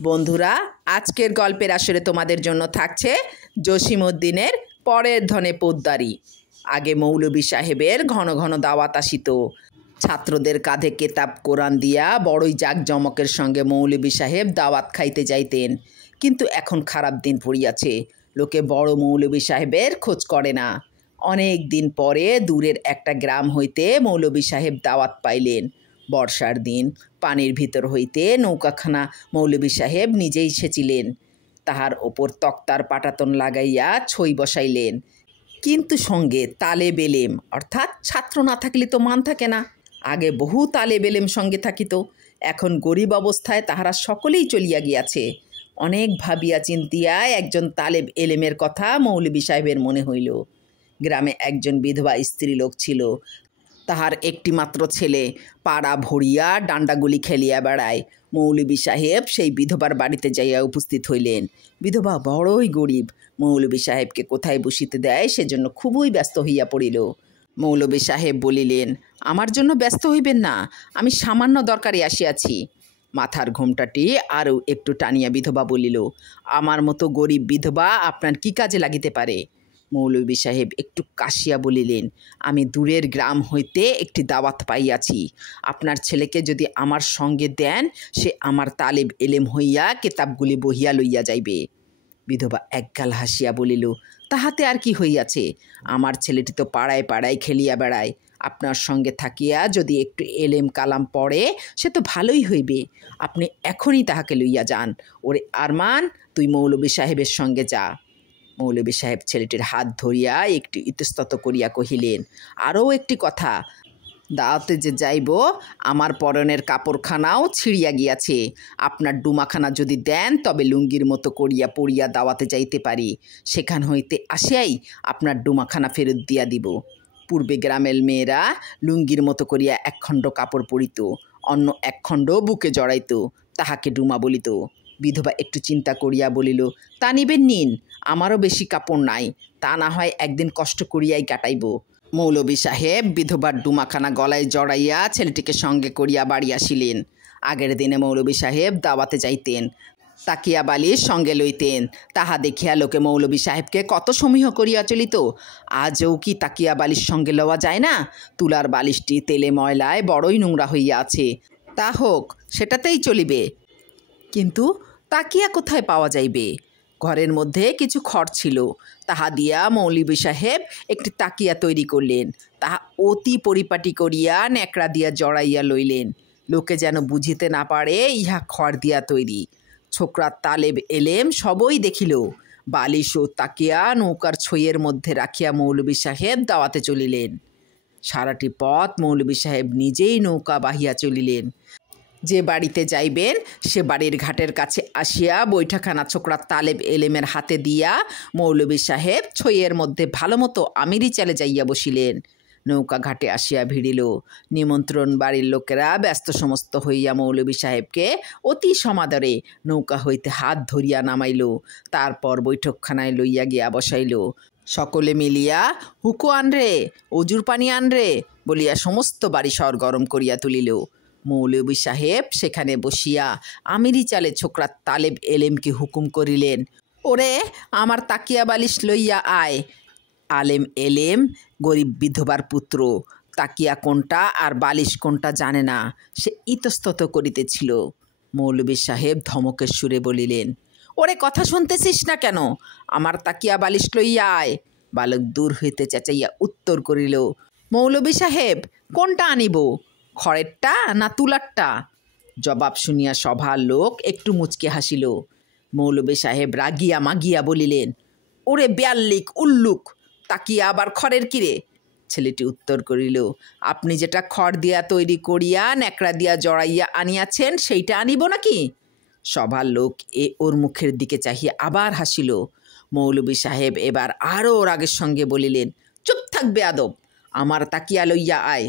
বন্ধুরা, আজকের গল্পের আসরে তোমাদের জন্য থাকছে জসিমউদ্দিনের পরের ধনে পোদ্দারি। আগে মৌলভী সাহেবের ঘন ঘন দাওয়াত আসিত। ছাত্রদের কাঁধে কেতাব কোরআন দিয়া বড়ই জাঁকজমকের সঙ্গে মৌলভী সাহেব দাওয়াত খাইতে যাইতেন। কিন্তু এখন খারাপ দিন পড়িয়াছে, লোকে বড় মৌলভী সাহেবের খোঁজ করে না। অনেক দিন পরে দূরের একটা গ্রাম হইতে মৌলভী সাহেব দাওয়াত পাইলেন। বর্ষার দিন, পানির ভিতর হইতে নৌকাখানা মৌলভী সাহেব নিজেই সেচিলেন। তাহার ওপর তক্তার পাটাতন লাগাইয়া ছই বসাইলেন। কিন্তু সঙ্গে তালেব এলেম, অর্থাৎ ছাত্র না থাকিলে তো মান থাকে না। আগে বহু তালেব এলেম সঙ্গে থাকিত, এখন গরিব অবস্থায় তাহারা সকলেই চলিয়া গিয়াছে। অনেক ভাবিয়া চিন্তিয়া একজন তালেব এলেমের কথা মৌলভী সাহেবের মনে হইল। গ্রামে একজন বিধবা স্ত্রী লোক ছিল। তাহার একটি মাত্র ছেলে পাড়া ভরিয়া ডান্ডাগুলি খেলিয়া বেড়ায়। মৌলভী সাহেব সেই বিধবার বাড়িতে যাইয়া উপস্থিত হইলেন। বিধবা বড়ই গরিব, মৌলভী সাহেবকে কোথায় বসিতে দেয় সেজন্য খুবই ব্যস্ত হইয়া পড়িল। মৌলভী সাহেব বলিলেন, আমার জন্য ব্যস্ত হইবেন না, আমি সামান্য দরকারে আসিয়াছি। মাথার ঘোমটাটি আরও একটু টানিয়া বিধবা বলিল, আমার মতো গরিব বিধবা আপনার কি কাজে লাগিতে পারে? মৌলভী সাহেব একটু কাশিয়া বলিলেন, আমি দূরের গ্রাম হইতে একটি দাওয়াত পাইয়াছি। আপনার ছেলেকে যদি আমার সঙ্গে দেন, সে আমার তালেব এলেম হইয়া কেতাবগুলি বহিয়া লইয়া যাইবে। বিধবা একগাল হাসিয়া বলিল, তাহাতে আর কি হইয়াছে? আমার ছেলেটি তো পাড়ায় পাড়ায় খেলিয়া বেড়ায়। আপনার সঙ্গে থাকিয়া যদি একটু এলেম কালাম পড়ে, সে তো ভালোই হইবে। আপনি এখনই তাহাকে লইয়া যান। ওরে আরমান, তুই মৌলভী সাহেবের সঙ্গে যা। মৌলভী সাহেব ছেলেটির হাত ধরিয়া একটু ইতস্তত করিয়া কহিলেন, আরও একটি কথা, দাওয়াতে যে যাইব, আমার পরনের কাপড়খানাও ছিঁড়িয়া গিয়াছে। আপনার ডুমাখানা যদি দেন, তবে লুঙ্গির মতো করিয়া পরিয়া দাওয়াতে যাইতে পারি। সেখান হইতে আসিয়াই আপনার ডুমাখানা ফেরত দিয়া দিব। পূর্বে গ্রামের মেয়েরা লুঙ্গির মতো করিয়া একখণ্ড কাপড় পরিত, অন্য একখণ্ড বুকে জড়াইত, তাহাকে ডুমা বলিত। বিধবা একটু চিন্তা করিয়া বলিল, তা নিবেন নিন, আমারও বেশি কাপড় নাই, তা না হয় একদিন কষ্ট করিয়াই কাটাইব। মৌলভী সাহেব বিধবার ডুমাখানা গলায় জড়াইয়া ছেলেটিকে সঙ্গে করিয়া বাড়ি আসিলেন। আগের দিনে মৌলভী সাহেব দাওয়াতে যাইতেন, তাকিয়া বালিশ সঙ্গে লইতেন। তাহা দেখিয়া লোকে মৌলভী সাহেবকে কত সমীহ করিয়া চলিত। আজও কি তাকিয়া বালিশ সঙ্গে লওয়া যায় না? তুলার বালিশটি তেলে ময়লায় বড়ই নোংরা হইয়া আছে, তা হোক, সেটাতেই চলিবে। কিন্তু তাকিয়া কোথায় পাওয়া যাইবে? ঘরের মধ্যে কিছু খড় ছিল, তাহা দিয়া মৌলভী সাহেব একটি তাকিয়া তৈরি করলেন। তাহা অতি পরিপাটি করিয়া ন্যাকড়া দিয়া জড়াইয়া লইলেন, লোকে যেন বুঝিতে না পারে ইহা খড় দিয়া তৈরি। ছোকরা তালেব এলেম সবই দেখিল। বালিশ ও তাকিয়া নৌকার ছইয়ের মধ্যে রাখিয়া মৌলভী সাহেব দাওয়াতে চলিলেন। সারাটি পথ মৌলভী সাহেব নিজেই নৌকা বাহিয়া চলিলেন। যে বাড়িতে যাইবেন, সে বাড়ির ঘাটের কাছে আসিয়া বৈঠাখানা ছোকরা তালেব এলেমের হাতে দিয়া মৌলভী সাহেব ছইয়ের মধ্যে ভালো মতো আমিরি চালে যাইয়া বসিলেন। নৌকা ঘাটে আসিয়া ভিড়িল। নিমন্ত্রণ বাড়ির লোকেরা ব্যস্ত সমস্ত হইয়া মৌলভী সাহেবকে অতি সমাদরে নৌকা হইতে হাত ধরিয়া নামাইল, তারপর বৈঠকখানায় লইয়া গিয়া বসাইল। সকলে মিলিয়া হুকো আনরে, অজুর পানি আনরে বলিয়া সমস্ত বাড়ি সরগরম করিয়া তুলিল। মৌলভী সাহেব সেখানে বসিয়া আমিরি চালে ছোকরা তালেব এলেমকে হুকুম করিলেন, ওরে আমার তাকিয়া বালিশ লইয়া আয়। আলেম এলেম গরিব বিধবার পুত্র, তাকিয়া কোনটা আর বালিশ কোনটা জানে না, সে ইতস্তত করিতেছিল। মৌলভী সাহেব ধমকের সুরে বলিলেন, ওরে কথা শুনতেছিস না কেন? আমার তাকিয়া বালিশ লইয়া আয়। বালক দূর হইতে চেঁচাইয়া উত্তর করিল, মৌলভী সাহেব, কোনটা আনিব, খড়েরটা না তুলারটা? জবাব শুনিয়া সভার লোক একটু মুচকে হাসিল। মৌলভী সাহেব রাগিয়া মাগিয়া বলিলেন, ওরে বেয়াল্লিক উল্লুক, তাকিয়া আবার খড়ের কিরে? ছেলেটি উত্তর করিল, আপনি যেটা খড় দিয়া তৈরি করিয়া ন্যাকড়া দিয়া জড়াইয়া আনিয়াছেন, সেইটা আনিব নাকি? সভার লোক ওর মুখের দিকে চাহিয়া আবার হাসিল। মৌলভী সাহেব এবার আরও রাগের সঙ্গে বলিলেন, চুপ থাকবে আদব, আমার তাকিয়া লইয়া আয়।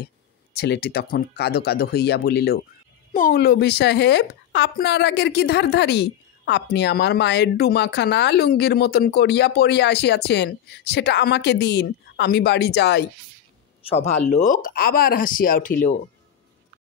ছেলেটি তখন কাঁদো কাঁদো হইয়া বলিল, মৌলভী সাহেব, আপনার রাগের কি ধারধারি? আপনি আমার মায়ের ডুমাখানা লুঙ্গির মতন করিয়া পরিয়া আসিয়াছেন, সেটা আমাকে দিন, আমি বাড়ি যাই। সভার লোক আবার হাসিয়া উঠিল।